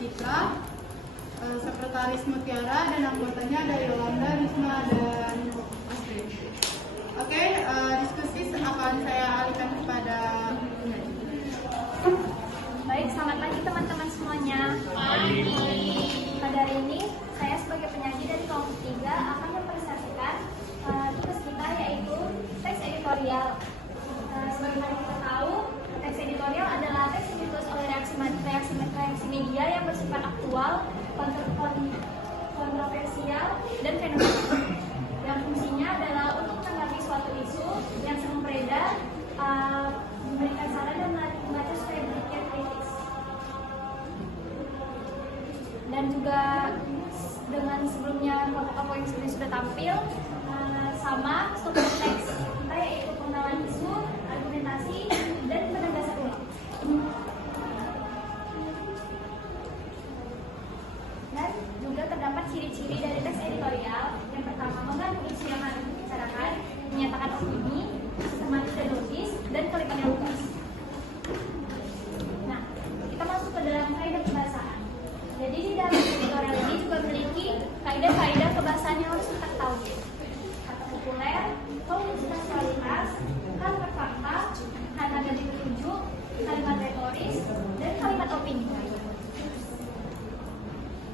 Cika, Sekretaris Mutiara, dan anggotanya ada Yolanda, Risma, dan Astrid. Oke, diskusi akan saya alihkan kepada penyanyi. Baik, selamat pagi teman-teman semuanya. Pada hari ini, saya sebagai penyanyi dari kelompok 3 akan mempresentasikan tugas kita, yaitu teks editorial. Sebagaimana kita tahu, teks editorial adalah teks yang ditulis oleh reaksi media yang bersifat aktual, kontroversial, dan fenomenal. Yang fungsinya adalah untuk menanggapi suatu isu yang sedang beredar, memberikan saran dan menarik pembaca supaya berpikir kritis. Dan juga dengan sebelumnya kelompok-kelompok yang sebelumnya sudah tampil, sama struktur teks kita, yaitu pengenalan isu, argumentasi, dan penegasan ulang. Dan juga terdapat ciri-ciri dari teks editorial. Yang pertama, mengandung isu yang harus dibicarakan, menyatakan opini, sistematis dan logis, dan kalimat yang lugas. Nah, kita masuk ke dalam kaidah kebahasaan. Jadi di dalam editorial ini juga memiliki kaidah-kaidah kebahasaan yang harus kita ketahui. Kata populer, kontekstualitas, kalimat fakta, kata ganti petunjuk, kalimat retoris, dan kalimat opini.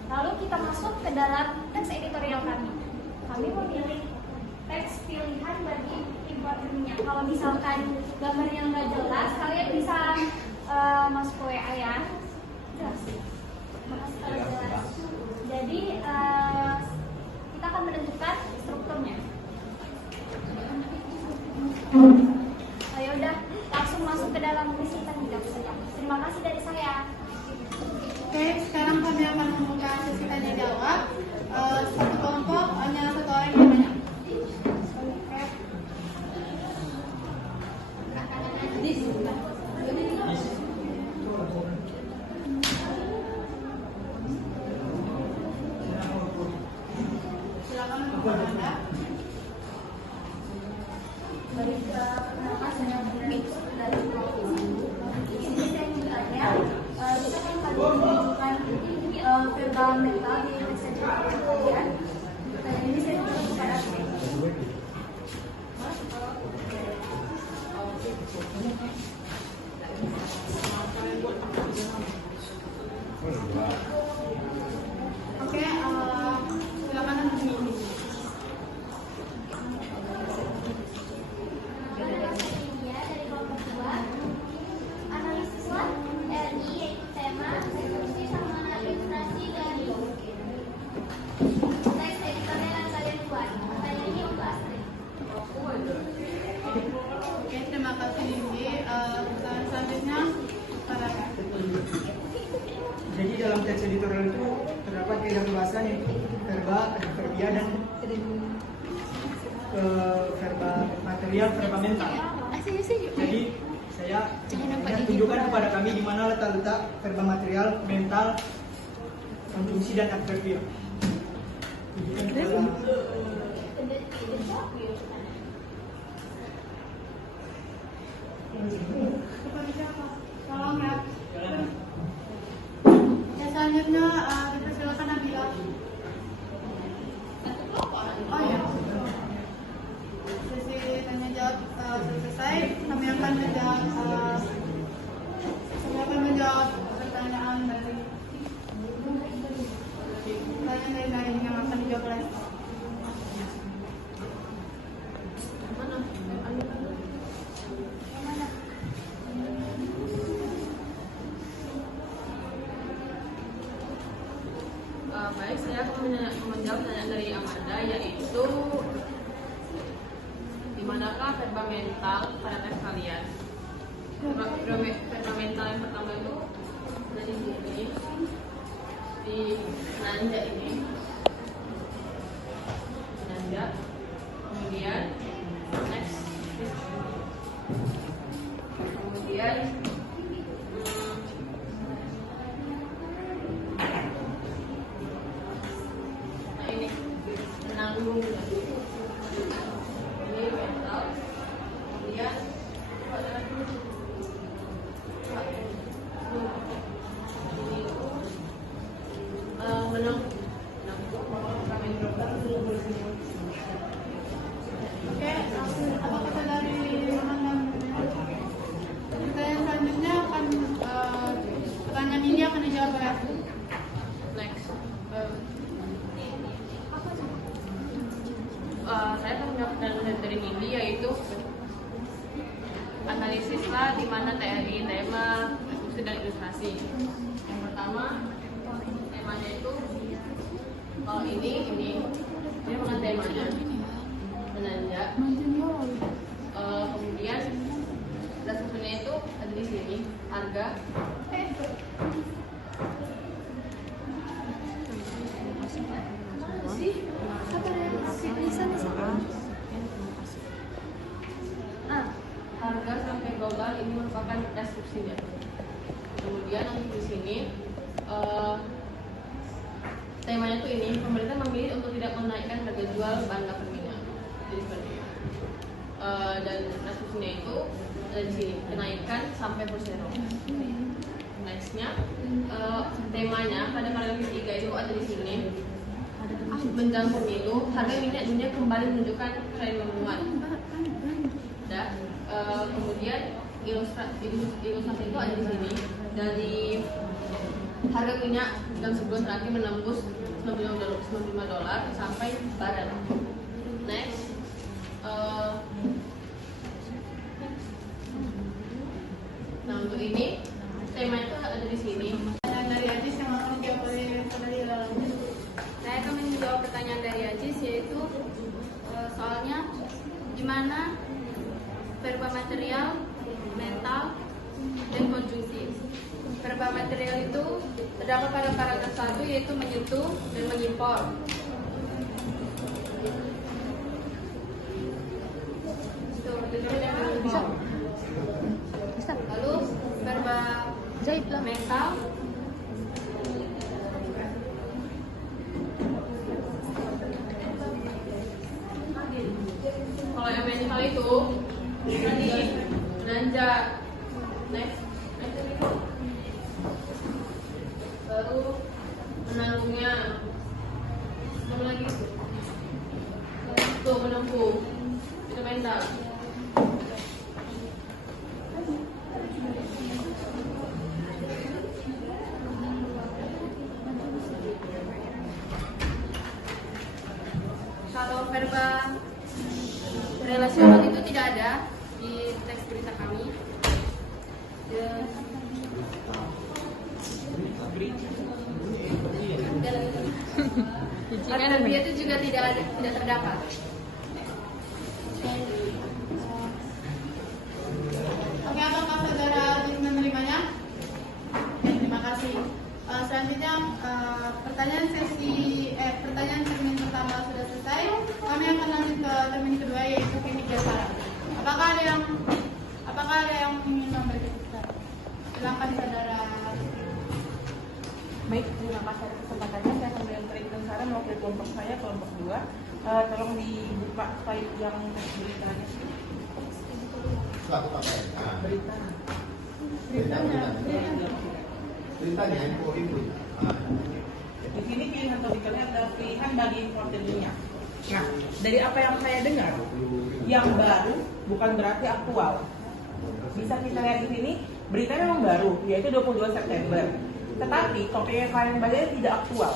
Lalu kita masuk ke dalam teks editorial kami. Kami memilih teks pilihan bagi importernya. Kalau misalkan gambarnya nggak jelas, kalian bisa masuk ke WA ya. Jelas. Makasih kalau jelas. Jadi kita akan menentukan strukturnya. Ayo udah langsung masuk ke dalam misi tanya jawab. Terima kasih dari saya. Oke, sekarang kami akan membuka sesi tanya jawab. Satu kelompok hanya satu orang yang banyak. Silakan membuka Anda. Baik, perkenalkan saya Putri dari kelompok ini. Ini saya ingin bertanya, kita kan tadi menunjukkan verbal mental di teks editorial kalian. Pertanyaan ini saya tujukan kepada Astrid. Oke, silakan Anda memilih. Media dari kelompok 2, analisis RI, yaitu tema, rekonstruksi sama ilustrasi dari teks editorial yang kalian buat. Pertanyaannya untuk Astrid. Oke, terima kasih Nindi. Selanjutnya, para Jadi dalam teks editorial itu terdapat kaidah pembahasan yaitu verba, adverbia, dan verba material, verba mental. Jadi saya ingin tunjukkan kepada kami di mana letak-letak verba material, mental, konjungsi, dan adverbia. Tunjukkan kepada tolong ya. Ya, selanjutnya dipersilakan Nabila. Oh ya. Sesi tanya jawab selesai. Kami akan menjawab pertanyaan dari daring yang akan dijawab oleh. Baik, saya akan menjawab pertanyaan dari Amanda, yaitu di manakah verba mental pada teks kalian? Verba mental yang pertama itu ada di sini, di nanja ini, nanja, kemudian next, kemudian ini menanggung, ini mental, kemudian ini pula di mana tema deskripsi dan ilustrasi. Yang pertama temanya itu kalau ini bukan temanya menanjak. Kemudian deskripsinya itu ada di sini, harga. Harga sampai global ini merupakan deskripsinya. Kemudian di sini temanya tuh ini, pemerintah memilih untuk tidak menaikkan harga jual bahan bakar minyak. Jadi seperti itu. Dan deskripsinya itu ada di sini, kenaikan sampai persero. Nextnya temanya pada paragraf ketiga itu ada di sini. Menjelang pemilu, harga minyak dunia kembali menunjukkan tren menguat. Kemudian ilustrasi itu ada di sini. Dari harga minyak dalam sebulan terakhir menembus $95 sampai barat. Next, nah untuk ini tema itu ada di sini. Pertanyaan dari Ajis yang akan dijawab oleh saudari Lalanjut. Saya akan menjawab pertanyaan dari Ajis, yaitu soalnya di mana verba material, mental, dan konjungsi. Verba material itu terdapat pada paragraf 1, yaitu menyentuh dan mengimpor. Lalu verba mental Kalau yang mental itu tadi belanja. Next. Baru menanggungnya. Apa lagi? Tuh menempuh. Itu mental. Kalau verba relasional itu tidak ada di teks berita kami. Adverbia itu juga tidak terdapat. Oke, apakah saudara Ajis menerimanya? Oke, terima kasih. Selanjutnya pertanyaan termin pertama sudah selesai. Kami akan lanjut ke termin kedua, yaitu klinik dasar. Apakah ada yang ingin memberi keterangan? Silakan saudara. Baik, terima kasih atas kesempatannya. Saya akan memberikan saran mewakili kelompok saya, kelompok 2. Tolong dibuka slide yang beritanya. Selaku pakai. Beritanya info. Di sini pilihan topiknya adalah pilihan bagi importer minyak. Nah, dari apa yang saya dengar, yang baru bukan berarti aktual. Bisa kita lihat di sini, berita memang baru, yaitu 22 September. Tetapi topik yang kalian baca tidak aktual.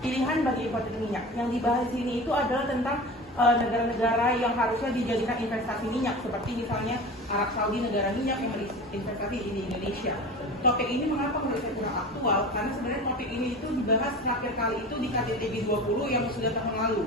Pilihan bagi importer minyak yang dibahas di sini itu adalah tentang negara-negara yang harusnya dijadikan investasi minyak, seperti misalnya Arab Saudi, negara minyak yang berinvestasi di Indonesia. Topik ini mengapa menurut saya kurang aktual? Karena sebenarnya topik ini itu dibahas terakhir kali itu di KTT G20 yang sudah tahun lalu.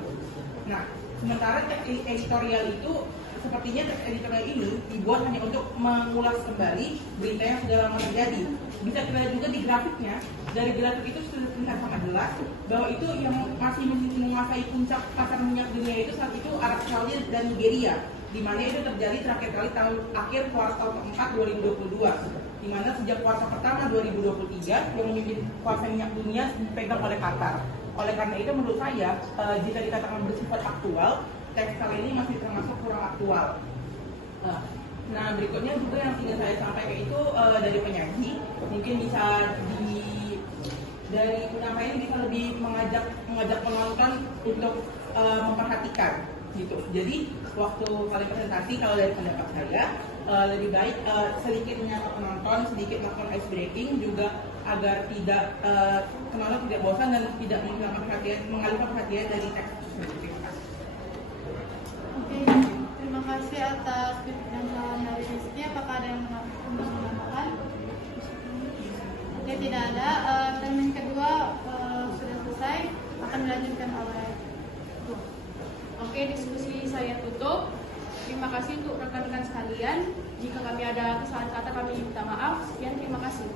Nah, sementara teks editorial itu sepertinya teks editorial ini dibuat hanya untuk mengulas kembali berita yang sudah lama terjadi. Bisa kita lihat juga di grafiknya, dari grafik itu sudah terlihat sangat jelas bahwa itu yang masih menguasai puncak pasar minyak dunia itu saat itu Arab Saudi dan Nigeria, di mana itu terjadi terakhir kali tahun akhir kuartal keempat 2022, di mana sejak kuartal pertama 2023 yang memimpin kuasa minyak dunia dipegang oleh Qatar. Oleh karena itu menurut saya jika dikatakan bersifat aktual, teks kali ini masih termasuk kurang aktual. Nah, berikutnya juga yang ingin saya sampaikan itu dari penyaji, mungkin bisa dari penyampaian bisa lebih mengajak penonton untuk memperhatikan gitu. Jadi waktu kalian presentasi, kalau dari pendapat saya lebih baik sedikit menyapa penonton, sedikit melakukan ice breaking juga agar tidak penonton tidak bosan dan tidak mengalihkan perhatian dari teks tersebut. Oke, terima kasih atas penjelasan dari Rizky. apakah ada yang menambahkan? Oke, tidak ada. Termin kedua sudah selesai, akan dilanjutkan oleh Oke, diskusi saya tutup. Terima kasih untuk rekan-rekan sekalian. Jika kami ada kesalahan kata, kami minta maaf. Sekian, terima kasih.